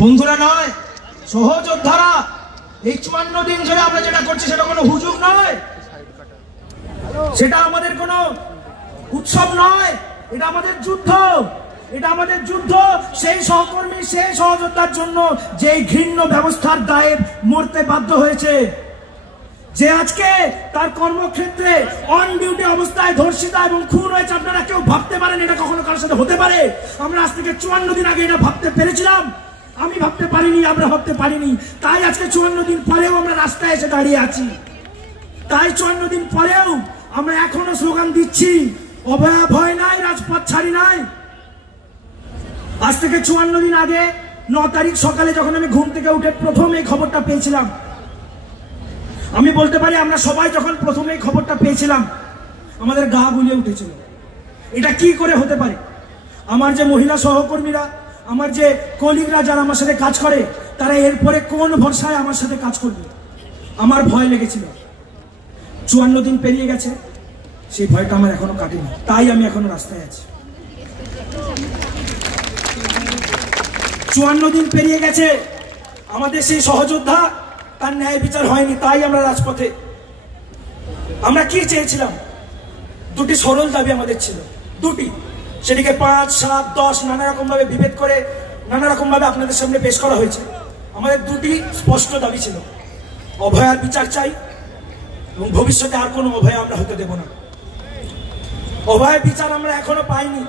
বন্ধুরা নয়, সহযোদ্ধারা। এই 54 দিন ধরে আমরা যেটা করছি সেটা কোনো হুজুগ নয়, সেটা আমাদের কোনো উৎসব নয়, এটা আমাদের যুদ্ধ। এটা আমাদের যুদ্ধ সেই সহকর্মী, সেই সহযোদ্ধার জন্য যে ঘৃণ্য ব্যবস্থার দায়ে মরতে বাধ্য হয়েছে, যে আজকে তার কর্মক্ষেত্রে অন ডিউটি অবস্থায় ধর্ষিতা এবং খুন হয়েছে। আপনারা কেউ ভাবতে পারেন এটা কখনো কারোর সাথে হতে পারে? আমরা আজ থেকে 54 দিন আগে এটা ভাবতে পেরেছিলাম? আমি ভাবতে পারিনি, আমরা ভাবতে পারিনি। তাই আজকে 54 দিন পরেও আমরা রাস্তায় এসে দাঁড়িয়ে আছি। তাই 54 দিন পরেও আমরা এখনো স্লোগান দিচ্ছি, অভয়া ভয় নাই, রাজপথ ছাড়ি নাই। আজ থেকে 54 দিন আগে 9 তারিখ সকালে যখন আমি ঘুম থেকে উঠে প্রথম এই খবরটা পেয়েছিলাম, আমি বলতে পারি আমরা সবাই যখন প্রথম এই খবরটা পেয়েছিলাম আমাদের গা গুলিয়ে উঠেছিল। এটা কি করে হতে পারে? আমার যে মহিলা সহকর্মীরা, আমার যে কলিগরা যারা আমার সাথে কাজ করে, তারা এরপরে কোন ভরসায় আমার সাথে কাজ করবে? আমার ভয় লেগেছিল। 54 দিন পেরিয়ে গেছে, সেই ভয়টা আমার এখনো কাটেনি। তাই আমি এখনো রাস্তায় আছি। 54 দিন পেরিয়ে গেছে, আমাদের সেই সহযোদ্ধা তার ন্যায় বিচার হয়নি। তাই আমরা রাজপথে। আমরা কি চেয়েছিলাম? দুটি সরল দাবি আমাদের ছিল, দুটি। সেটিকে 5, 7, 10 নানা রকম ভাবে বিভেদ করে নানা রকম ভাবে আপনাদের সামনে পেশ করা হয়েছে। আমাদের দুটি স্পষ্ট দাবি ছিল, অভয়ার বিচার চাই এবং ভবিষ্যতে আর কোনো অভয়া আমরা হতে দেব না। অভয়ের বিচার আমরা এখনো পাইনি।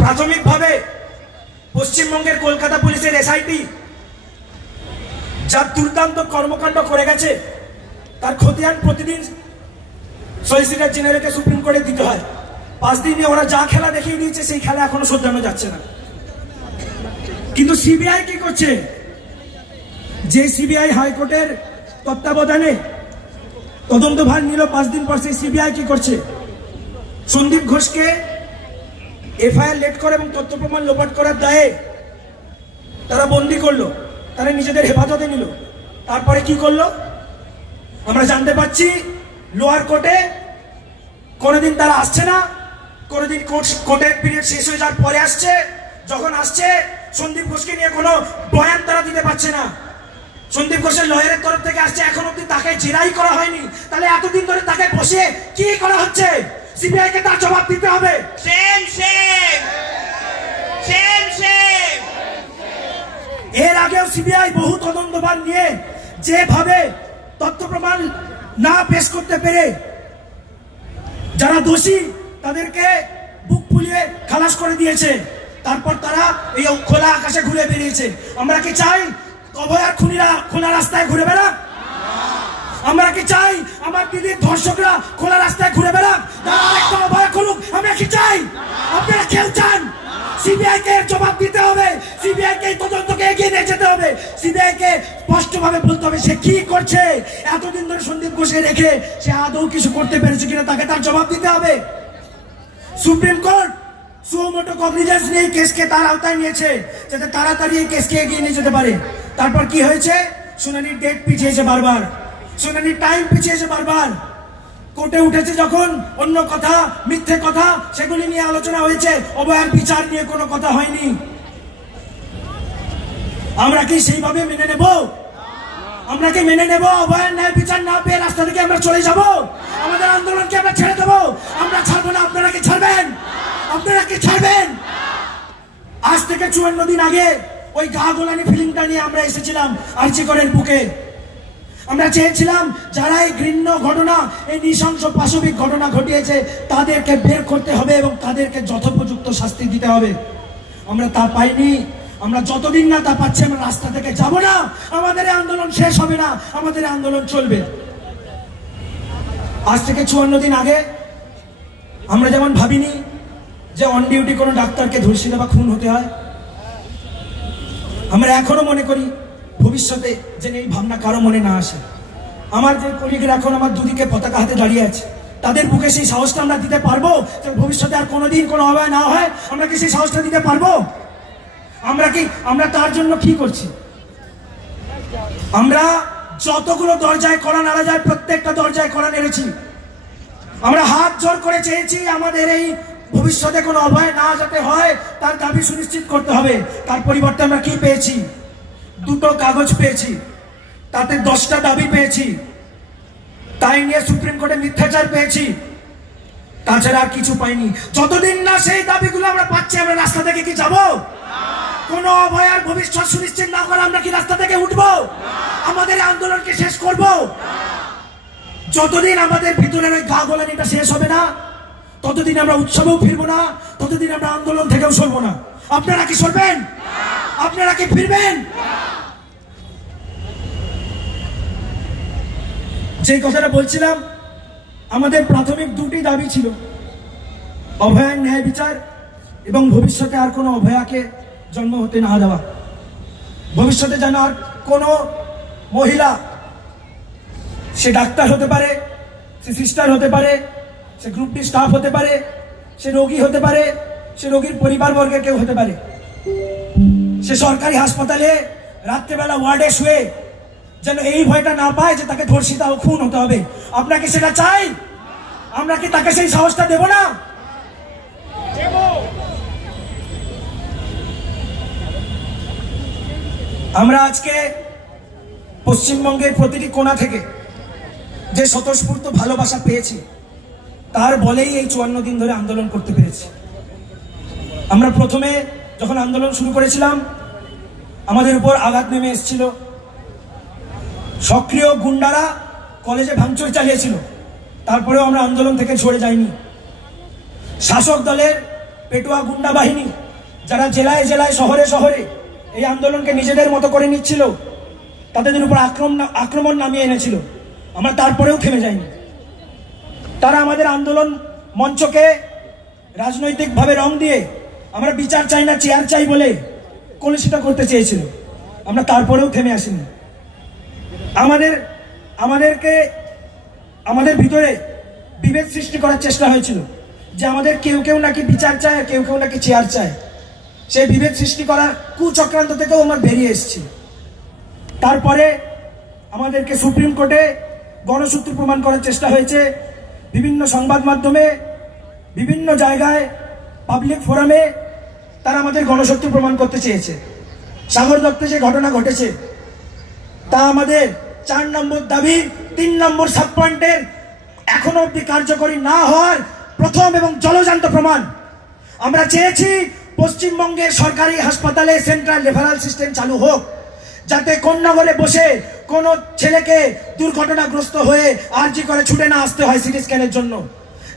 প্রাথমিকভাবে পশ্চিমবঙ্গের কলকাতা পুলিশের এসআইটি যা দুর্দান্ত কর্মকাণ্ড করে গেছে, তার খতিয়ান প্রতিদিন সলিসিটর জেনারেলকে সুপ্রিম কোর্টে দিতে হয়। 5 দিনে ওরা যা খেলা দেখিয়ে দিয়েছে, সেই খেলা এখনো শোধরানো যাচ্ছে না। কিন্তু সিবিআই কি করছে? যে সিবিআই হাইকোর্টের তত্ত্বাবধানে তদন্তভার নিল 5 দিন পর, সেই সিবিআই কি করছে? সন্দীপ ঘোষকে এফআইআর লেট করে এবং তথ্য প্রমাণ লোপাট করার দায়ে তারা বন্দী করলো, তারা নিজেদের হেফাজতে নিল। তারপরে কি করলো আমরা জানতে পাচ্ছি, লোয়ার কোর্টে কোনোদিন তারা আসছে না, কোনোদিন কোর্টের পিরিয়ড শেষ হয়ে যাওয়ার পরে আসছে। যখন আসছে, সন্দীপ ঘোষকে নিয়ে কোনো বয়ান তারা দিতে পারছে না। সন্দীপ ঘোষের লয়ারের তরফ থেকে আসছে, এখন অব্দি তাকে জেরাই করা হয়নি। তাহলে এতদিন ধরে তাকে বসে কি করা হচ্ছে? সিবিআই কে তার জবাব দিতে হবে। এর আগেও সিবিআই বহু তদন্তভার নিয়ে যেভাবে তথ্য প্রমাণ না পেশ করতে পেরে যারা দোষী তাদেরকে বুক ফুলিয়ে খালাস করে দিয়েছে। তারপর তারা এই খোলা আকাশে ঘুরে বেরিয়েছে। আমরা কি চাই অভয়ার খুনিরা খোলা রাস্তায় ঘুরে বেড়াক? আমরা কি চাই আমার দিদির ধর্ষকরা খোলা রাস্তায় ঘুরে বেড়াক? তারা আরেকটা অভয়া করুক? আমরা কি চাই? আপনারা কেউ চান? সিবিআই কে জবাব দিতে হবে। সিবিআই কে তদন্তকে এগিয়ে নিয়ে যেতে হবে। সিবিআই কে স্পষ্টভাবে বলতে হবে সে কি করছে। এতদিন ধরে সন্দীপ ঘোষকে রেখে সে আদৌ কিছু করতে পেরেছে কিনা, তাকে তার জবাব দিতে হবে। সুপ্রিম কোর্ট সুমোটো কগনিজেন্স নিয়ে কেসকে তার আওতায় নিয়েছে যাতে তাড়াতাড়ি এই কেসকে এগিয়ে নিয়ে যেতে পারে। তারপর কি হয়েছে? শুনানির ডেট পিছিয়েছে বারবার, শুনানির টাইম পিছিয়েছে বারবার। কোর্টে উঠেছে যখন অন্য কথা, মিথ্যে কথা, সেগুলি নিয়ে আলোচনা হয়েছে, অভয়ার বিচার নিয়ে কোনো কথা হয়নি। আমরা কি সেইভাবে মেনে নেব? আমরা কি মেনে নেব অভয়ার ন্যায় বিচার না পেয়ে রাস্তা থেকে আমরা চলে যাব? আমাদের আন্দোলনকে আমরা ছেড়ে দেবো? আমরা ছাড়বো না। আপনারা কি ছাড়বেন? আপনারা কি ছাড়বেন? আজ থেকে 54 দিন আগে ওই গা গোলানি ফিলিংটা নিয়ে আমরা এসেছিলাম আরজি করের বুকে। আমরা চেয়েছিলাম যারা এই ঘৃণ্য ঘটনা, এই নৃশংস পাশবিক ঘটনা ঘটিয়েছে তাদেরকে বের করতে হবে এবং তাদেরকে যথোপযুক্ত শাস্তি দিতে হবে। আমরা তা পাইনি। আমরা যতদিন না তা পাচ্ছি আমরা রাস্তা থেকে যাব না। আমাদের আন্দোলন শেষ হবে না, আমাদের আন্দোলন চলবে। আজ থেকে 54 দিন আগে আমরা যেমন ভাবিনি যে অন ডিউটি কোনো ডাক্তারকে ধর্ষিতা বা খুন হতে হয়, আমরা এখনো মনে করি ভবিষ্যতে যেন এই ভাবনা কারো মনে না আসে। আমার যে কলিগরা এখন আমার দুদিকে পতাকা হাতে দাঁড়িয়ে আছে, তাদের বুকে সেই সাহসটা আমরা দিতে পারবো যে ভবিষ্যতে আর কোনোদিন কোনো অভয় না হয়? আমরা কি সেই সাহসটা দিতে পারবো? আমরা তার জন্য কি করছি? আমরা যতগুলো দরজায় কড়া নাড়া যায় প্রত্যেকটা দরজায় কড়া নেড়েছি। আমরা হাত জোর করে চেয়েছি আমাদের এই ভবিষ্যতে কোনো অভয় না যাতে হয় তার দাবি সুনিশ্চিত করতে হবে। তার পরিবর্তে আমরা কি পেয়েছি? দুটো কাগজ পেয়েছি, তাতে 10টা দাবি পেয়েছি, তাই নিয়ে সুপ্রিম কোর্টে মিথ্যাচার পেয়েছি, তাছাড়া আর কিছু পাইনি। যতদিন না সেই দাবিগুলো আমরা পাচ্ছি, আমরা রাস্তা থেকে কি যাব? কোনো অভয় আর ভবিষ্যৎ সুনিশ্চিত না করে আমরা কি রাস্তা থেকে উঠবো? আমাদের আন্দোলনকে শেষ করব? যতদিন আমাদের ভিতরের ওই গা গোলানিটা শেষ হবে না, ততদিন আমরা উৎসবেও ফিরবো না, ততদিন আমরা আন্দোলন থেকেও সরবো না। আপনারা কি সরবেন? আপনারা কি ফিরবেন? যে কথাটা বলছিলাম, আমাদের প্রাথমিক দুটি দাবি ছিল, অভয়ার ন্যায় বিচার এবং ভবিষ্যতে আর কোনো অভয়াকে জন্ম হতে না দেওয়া। ভবিষ্যতে যেন আর কোনো মহিলা, সে ডাক্তার হতে পারে, সে সিস্টার হতে পারে, সে গ্রুপ ডি স্টাফ হতে পারে, সে রোগী হতে পারে, সে রোগীর পরিবারবর্গের কেউ হতে পারে, সে সরকারি হাসপাতালে রাত্রেবেলা ওয়ার্ডে শুয়ে যেন এই ভয়টা না পায় যে তাকে ধর্ষিতা ও খুন হতে হবে। আপনাকে সেটা চাই? আমরা কি তাকে সেই সাহসটা দেব না? আমরা আজকে পশ্চিমবঙ্গের প্রতিটি কোণা থেকে যে স্বতঃস্ফূর্ত ভালোবাসা পেয়েছি, তার বলেই এই 54 দিন ধরে আন্দোলন করতে পেরেছি। আমরা প্রথমে যখন আন্দোলন শুরু করেছিলাম, আমাদের উপর আঘাত নেমে এসেছিল, সক্রিয় গুন্ডারা কলেজে ভাঙচুর চালিয়েছিল, তারপরেও আমরা আন্দোলন থেকে সরে যাইনি। শাসক দলের পেটুয়া গুন্ডা বাহিনী, যারা জেলায় জেলায় শহরে শহরে এই আন্দোলনকে নিজেদের মতো করে নিচ্ছিল, তাদের উপর আক্রমণ নামিয়ে এনেছিল, আমরা তারপরেও থেমে যাইনি। তারা আমাদের আন্দোলন মঞ্চকে রাজনৈতিকভাবে রং দিয়ে আমরা বিচার চাই না চেয়ার চাই বলে কলুষিত করতে চেয়েছিল, আমরা তারপরেও থেমে আসিনি। আমাদের ভিতরে বিভেদ সৃষ্টি করার চেষ্টা হয়েছিল যে আমাদের কেউ কেউ নাকি বিচার চায়, কেউ কেউ নাকি চেয়ার চায়। সেই বিভেদ সৃষ্টি করার কুচক্রান্ত থেকেও আমরা বেরিয়ে এসেছি। তারপরে আমাদেরকে সুপ্রিম কোর্টে গণসূত্র প্রমাণ করার চেষ্টা হয়েছে, বিভিন্ন সংবাদ মাধ্যমে, বিভিন্ন জায়গায়, পাবলিক ফোরামে তারা আমাদের গণশক্তি প্রমাণ করতে চেয়েছে। সাগর দত্তে যে ঘটনা ঘটেছে, তা আমাদের 4 নম্বর দাবি 3 নম্বর সাব পয়েন্টের এখনো অব্দি কার্যকরী না হওয়ার প্রথম এবং জলজান্ত প্রমাণ। আমরা চেয়েছি পশ্চিমবঙ্গের সরকারি হাসপাতালে সেন্ট্রাল রেফারাল সিস্টেম চালু হোক, যাতে কোন্নগরে বসে কোনো ছেলেকে দুর্ঘটনাগ্রস্ত হয়ে আরজি করে ছুটে না আসতে হয় সিটি স্ক্যানের জন্য,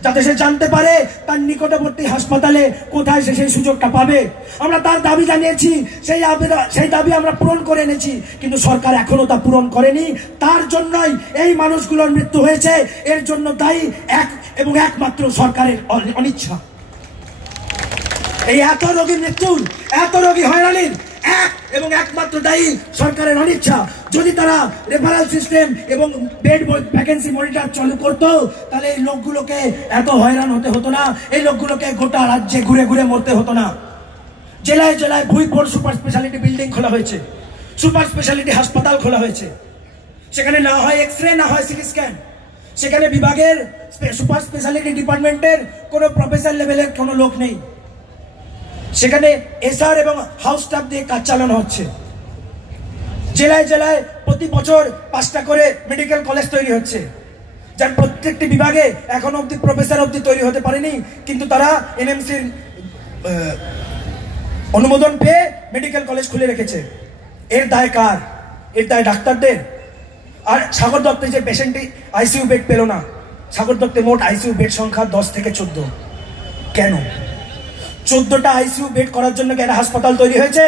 যাতে সে জানতে পারে তার নিকটবর্তী হাসপাতালে কোথায় সে সেই সুযোগটা পাবে। আমরা তার দাবি জানিয়েছি, সেই দাবি আমরা পূরণ করে এনেছি, কিন্তু সরকার এখনো তা পূরণ করেনি। তার জন্যই এই মানুষগুলোর মৃত্যু হয়েছে। এর জন্য দায়ী একমাত্র সরকারের অনিচ্ছা। এই এত রোগীর মৃত্যুর, এত রোগী হয়রানির একমাত্র দায়ী সরকারের অনিচ্ছা। যদি তারা রেফারেল সিস্টেম এবং বেড ভ্যাকেন্সি মনিটর চালু করতো, তাহলে এই লোকগুলোকে এত হয়রান হতে হতো না, এই লোকগুলোকে গোটা রাজ্যে ঘুরে ঘুরে মরতে হতো না। জেলায় জেলায় ভুইপুর সুপার স্পেশালিটি বিল্ডিং খোলা হয়েছে, সুপার স্পেশালিটি হাসপাতাল খোলা হয়েছে। সেখানে না হয় এক্সরে, না হয় সিটি স্ক্যান। সেখানে বিভাগের সুপার স্পেশালিটি ডিপার্টমেন্টের কোনো প্রফেসর লেভেলের কোনো লোক নেই। সেখানে এসআর এবং হাউস স্টাফ দিয়ে কাজ চালানো হচ্ছে। জেলায় জেলায় প্রতি বছর 5টা করে মেডিকেল কলেজ তৈরি হচ্ছে, যার প্রত্যেকটি বিভাগে এখন অব্দি প্রফেসর অব্দি তৈরি হতে পারেনি, কিন্তু তারা এনএমসির অনুমোদন পেয়ে মেডিকেল কলেজ খুলে রেখেছে। এর দায় কার? এর দায় ডাক্তারদের। আর সাগর দত্তে যে পেশেন্টটি আইসিইউ বেড পেল না, সাগর দত্তে মোট আইসিইউ বেড সংখ্যা 10 থেকে 14। কেন 14টা আইসিইউ বেড করার জন্য কেন হাসপাতাল তৈরি হয়েছে?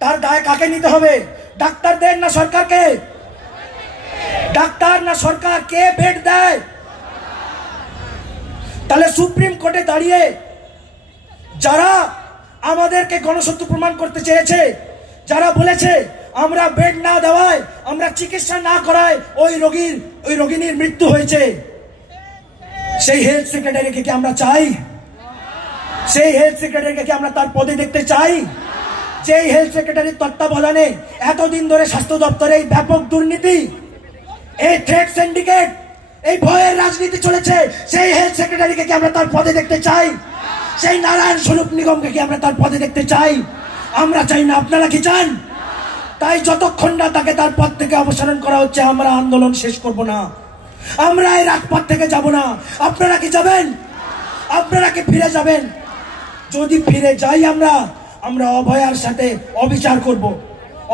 তার দায় কাকে নিতে হবে? ডাক্তারদের না সরকারকে? ডাক্তার না সরকার? কে বেড দেয়? তাহলে সুপ্রিম কোর্টে দাঁড়িয়ে যারা আমাদেরকে গণসত্য প্রমাণ করতে চেয়েছে, যারা বলেছে আমরা বেড না দেওয়ায়, আমরা চিকিৎসা না করায় ওই রোগিনীর মৃত্যু হয়েছে, সেই হেলথ সেক্রেটারিকে কি আমরা চাই? সেই হেলথ সেক্রেটারিকে কি আমরা তার পদে দেখতে চাই? যেই হেলথ সেক্রেটারির তত্ত্বাবধানে এতদিন ধরে স্বাস্থ্য দপ্তরে এই ব্যাপক দুর্নীতি, এই থ্রেড সিন্ডিকেট, এই ভয়ের রাজনীতি চলেছে। সেই হেলথ সেক্রেটারিকে কি আমরা তার পদে দেখতে চাই? সেই নারায়ণ স্বরূপ নিগমকে কি আমরা তার পদে দেখতে চাই? আমরা চাই না। আপনারা কি চান? তাই যতক্ষণ না তাকে তার পদ থেকে অপসারণ করা হচ্ছে আমরা আন্দোলন শেষ করব না। আমরা এই রাজপথ থেকে যাব না। আপনারা কি যাবেন? আপনারা কি ফিরে যাবেন? যদি ফিরে যাই আমরা অভয়ার সাথে অবিচার করব।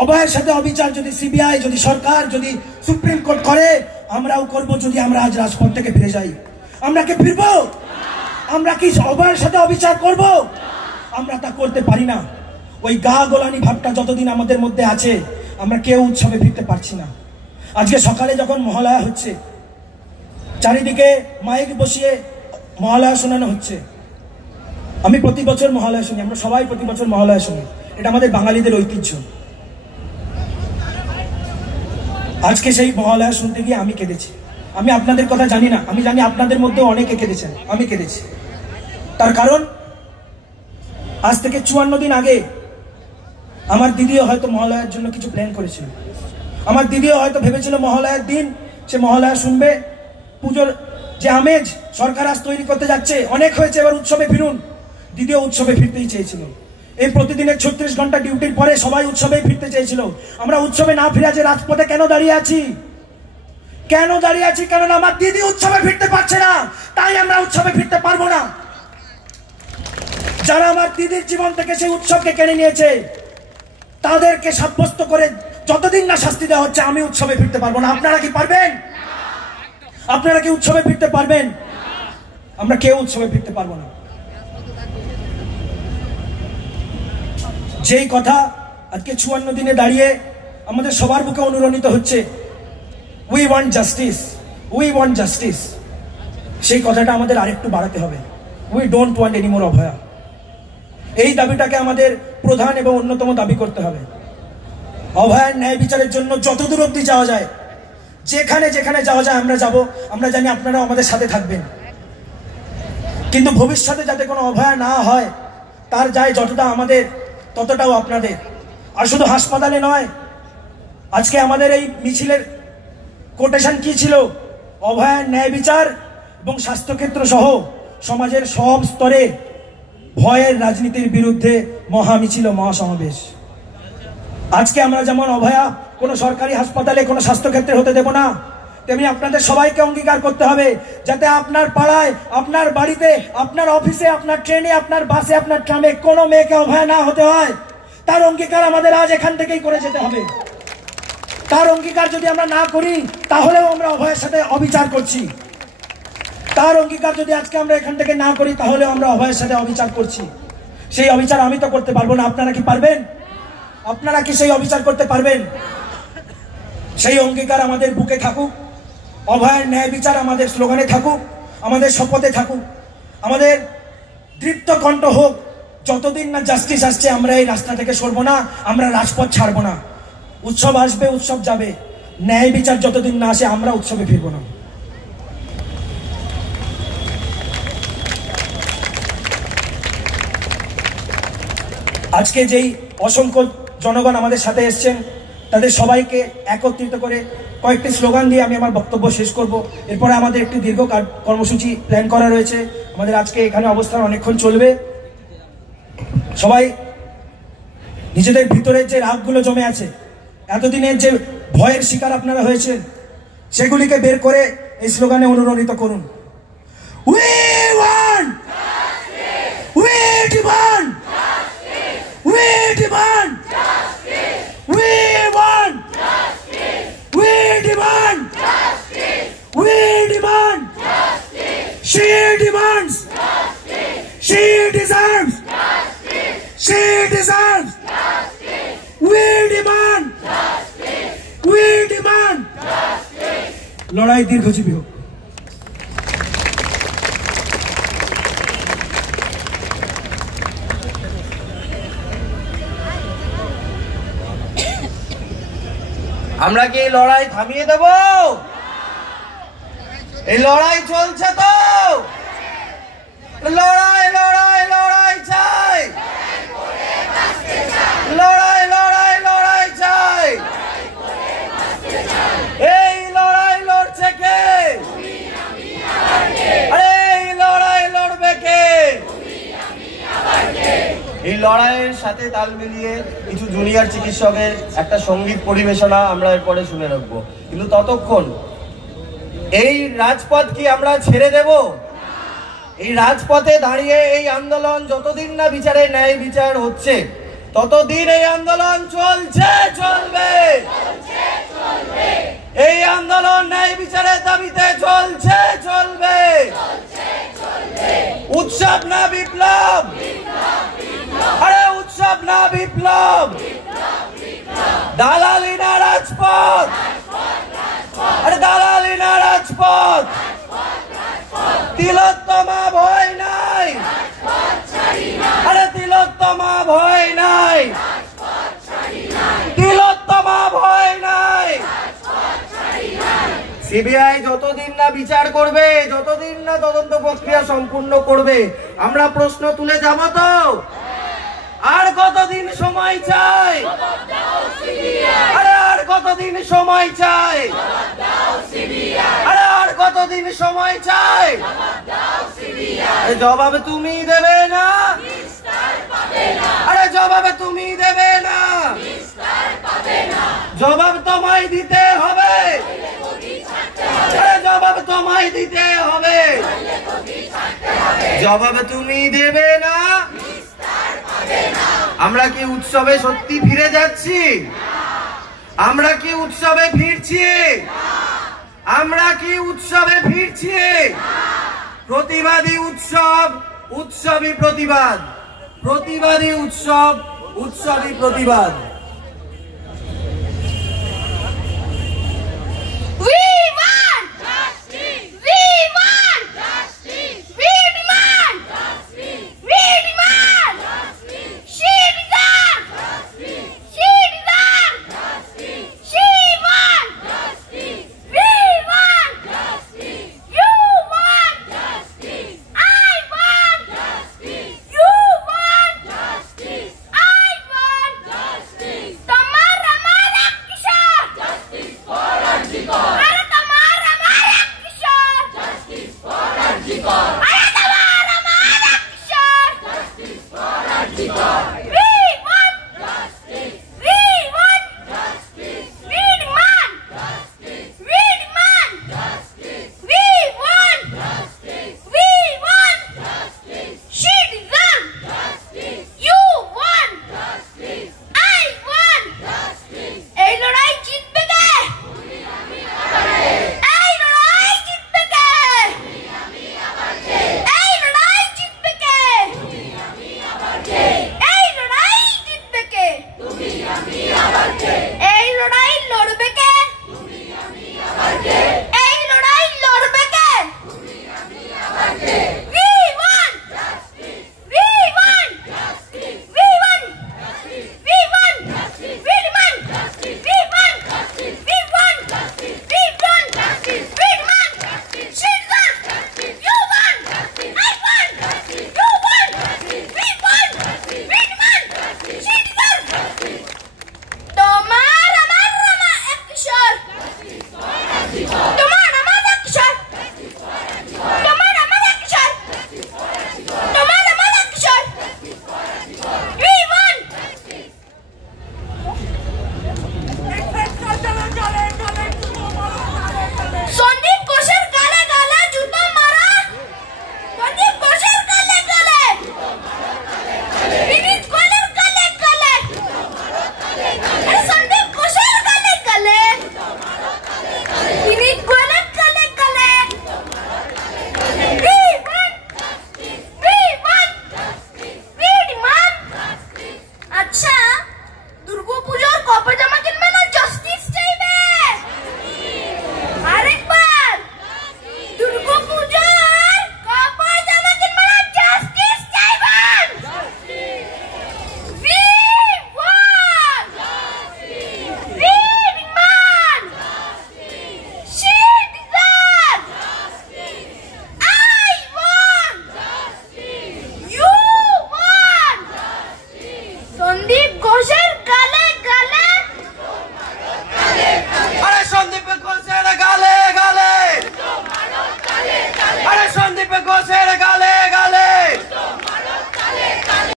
অভয়ের সাথে অবিচার যদি সিবিআই, যদি সরকার, যদি সুপ্রিম কোর্ট করে, আমরাও করব। যদি আমরা আজ রাজপথ থেকে ফিরে যাই, আমরা কি ফিরবো? আমরা কি অভয়ের সাথে অবিচার করব? আমরা তা করতে পারি না। ওই গা গোলানি ভাবটা যতদিন আমাদের মধ্যে আছে, আমরা কেউ উৎসবে ফিরতে পারছি না। আজকে সকালে যখন মহালয়া হচ্ছে, চারিদিকে মাইক বসিয়ে মহালয়া শোনানো হচ্ছে। আমি প্রতি বছর মহালয়া শুনি, আমরা সবাই প্রতি বছর মহালয়া শুনি। এটা আমাদের বাঙালিদের ঐতিহ্য। আজকে সেই মহালয়া শুনতে গিয়ে আমি কেঁদেছি। আমি আপনাদের কথা জানি না, আমি জানি আপনাদের মধ্যে অনেকে কেঁদেছেন, আমি কেঁদেছি। তার কারণ আজ থেকে 54 দিন আগে আমার দিদিও হয়তো মহালয়ার জন্য কিছু প্ল্যান করেছিল। আমার দিদিও হয়তো ভেবেছিল মহালয়ার দিন সে মহালয়া শুনবে। পুজোর যে আমেজ সরকার আজ তৈরি করতে যাচ্ছে, অনেক হয়েছে, এবার উৎসবে ফিরুন। দিদিও উৎসবে ফিরতেই চেয়েছিল। এই প্রতিদিনের 36 ঘন্টা ডিউটির পরে সবাই উৎসবেই ফিরতে চেয়েছিল। আমরা উৎসবে না ফিরে যে রাজপথে কেন দাঁড়িয়ে আছি? কেন দাঁড়িয়ে আছি? কারণ আমার দিদি উৎসবে ফিরতে পারছে না, তাই আমরা উৎসবে ফিরতে পারবো না। যারা আমার দিদির জীবন থেকে সেই উৎসবকে কেড়ে নিয়েছে, তাদেরকে সাব্যস্ত করে যতদিন না শাস্তি দেওয়া হচ্ছে, আমি উৎসবে ফিরতে পারবো না। আপনারা কি পারবেন? আপনারা কি উৎসবে ফিরতে পারবেন? আমরা কেউ উৎসবে ফিরতে পারবো না। যেই কথা আজকে 54 দিনে দাঁড়িয়ে আমাদের সবার বুকে অনুরণিত হচ্ছে, we want justice, we want justice, সেই কথাটা আমাদের আরেকটু বাড়াতে হবে। We don't want any more Abhaya. এই দাবিটাকে আমাদের প্রধান এবং অন্যতম দাবি করতে হবে। অভয়ার ন্যায় বিচারের জন্য যতদূর অবধি যাওয়া যায়, যেখানে যেখানে যাওয়া যায় আমরা যাব। আমরা জানি আপনারাও আমাদের সাথে থাকবেন, কিন্তু ভবিষ্যতে যাতে কোনো অভয়া না হয় তার যায় যতটা আমাদের, ততটাও আপনাদের। আর শুধু হাসপাতালে নয়, আজকে আমাদের এই মিছিলের কোটেশন কি ছিল? অভয়ার ন্যায় বিচার এবং স্বাস্থ্যক্ষেত্র সহ সমাজের সব স্তরে ভয়ের রাজনীতির বিরুদ্ধে মহামিছিল, মহাসমাবেশ। আজকে আমরা যেমন অভয়া কোনো সরকারি হাসপাতালে, কোনো স্বাস্থ্যক্ষেত্রে হতে দেব না, তেমনি আপনাদের সবাইকে অঙ্গীকার করতে হবে যাতে আপনার পাড়ায়, আপনার বাড়িতে, আপনার অফিসে, আপনার ট্রেনে, আপনার বাসে, আপনার ট্রামে কোনো মেয়েকে অভয়া না হতে হয়। তার অঙ্গীকার আমাদের আজ এখান থেকেই করে যেতে হবে। তার অঙ্গীকার যদি আমরা না করি, তাহলেও আমরা অভয়ের সাথে অবিচার করছি। তার অঙ্গীকার যদি আজকে আমরা এখান থেকে না করি, তাহলেও আমরা অভয়ের সাথে অবিচার করছি। সেই অবিচার আমি তো করতে পারবো না। আপনারা কি পারবেন? আপনারা কি সেই অবিচার করতে পারবেন? সেই অঙ্গীকার আমাদের বুকে থাকুক, অভয়ের ন্যায় বিচার আমাদের স্লোগানে থাকুক, আমাদের শপথে থাকুক, আমাদের দৃপ্ত কণ্ঠ হোক। যতদিন না জাস্টিস আসছে আমরা এই রাস্তা থেকে সরবো না, আমরা রাজপথ ছাড়বো না। উৎসব আসবে, উৎসব যাবে, ন্যায় বিচার যতদিন না আসে আমরা উৎসবে ফিরবো না। আজকে যেই অসংখ্য জনগণ আমাদের সাথে এসছেন, তাদের সবাইকে একত্রিত করে কয়েকটি স্লোগান দিয়ে আমি আমার বক্তব্য শেষ করব। এরপরে আমাদের একটি দীর্ঘ কর্মসূচি প্ল্যান করা রয়েছে। আমাদের আজকে এখানে অবস্থান অনেকক্ষণ চলবে। সবাই নিজেদের ভিতরের যে রাগগুলো জমে আছে, এতদিনের যে ভয়ের শিকার আপনারা হয়েছেন, সেগুলিকে বের করে এই স্লোগানে অনুরণিত করুন। We want justice. We demand justice. We demand justice. We want justice. We demand justice. We demand justice. She demands justice. She deserves justice. She deserves justice. We demand justice. We demand justice. লড়াই দীর্ঘজীবী হোক। আমরা কি এই লড়াই থামিয়ে দেব? এই লড়াই চলছে তো। লড়াই লড়াই লড়াই চাই, লড়াই লড়াই লড়াই চাই। এই লড়াই লড়ছে কে? লড়াইয়ের সাথে তাল মিলিয়ে কিছু জুনিয়র চিকিৎসকের একটা সঙ্গীত পরিবেশনা আমরা এরপরে শুনে রাখবো। কিন্তু ততক্ষণ এই রাজপথ কি আমরা ছেড়ে দেব? এই রাজপথে দাঁড়িয়ে এই আন্দোলন যতদিন না বিচারে ন্যায় বিচার হচ্ছে ততদিন এই আন্দোলন চলছে, চলবে। এই আন্দোলন ন্যায় বিচারের দাবিতে চলছে, চলবে। উৎসব না বিপ্লব, আরে উৎসব না বিপ্লব, দালালি না রাজপথ, আরে দালালি না রাজপথ। তিলোত্তমা ভয় নাই, আরে তিলোত্তমা ভয় নাই, তিলোত্তমা ভয় নাই। সিবিআই যতদিন না বিচার করবে, যতদিন না তদন্ত প্রক্রিয়া সম্পূর্ণ করবে, আমরা প্রশ্ন তুলে যাব তো আর কতদিন সময় চাই? আরে আর কতদিন সময় চাই? আরে আর কতদিন সময় চাই? জবাব তুমি দেবে না, আরে জবাব তুমি দেবে না, জবাব তোমায় দিতে হবে, আরে জবাব তোমায় দিতে হবে। জবাব তুমি দেবে না। আমরা কি উৎসবে সত্যি ফিরে যাচ্ছি? আমরা কি উৎসবে ফিরছি? আমরা কি উৎসবে ফিরছি? প্রতিবাদী উৎসব, উৎসবই প্রতিবাদ। প্রতিবাদী উৎসব, উৎসবই প্রতিবাদ।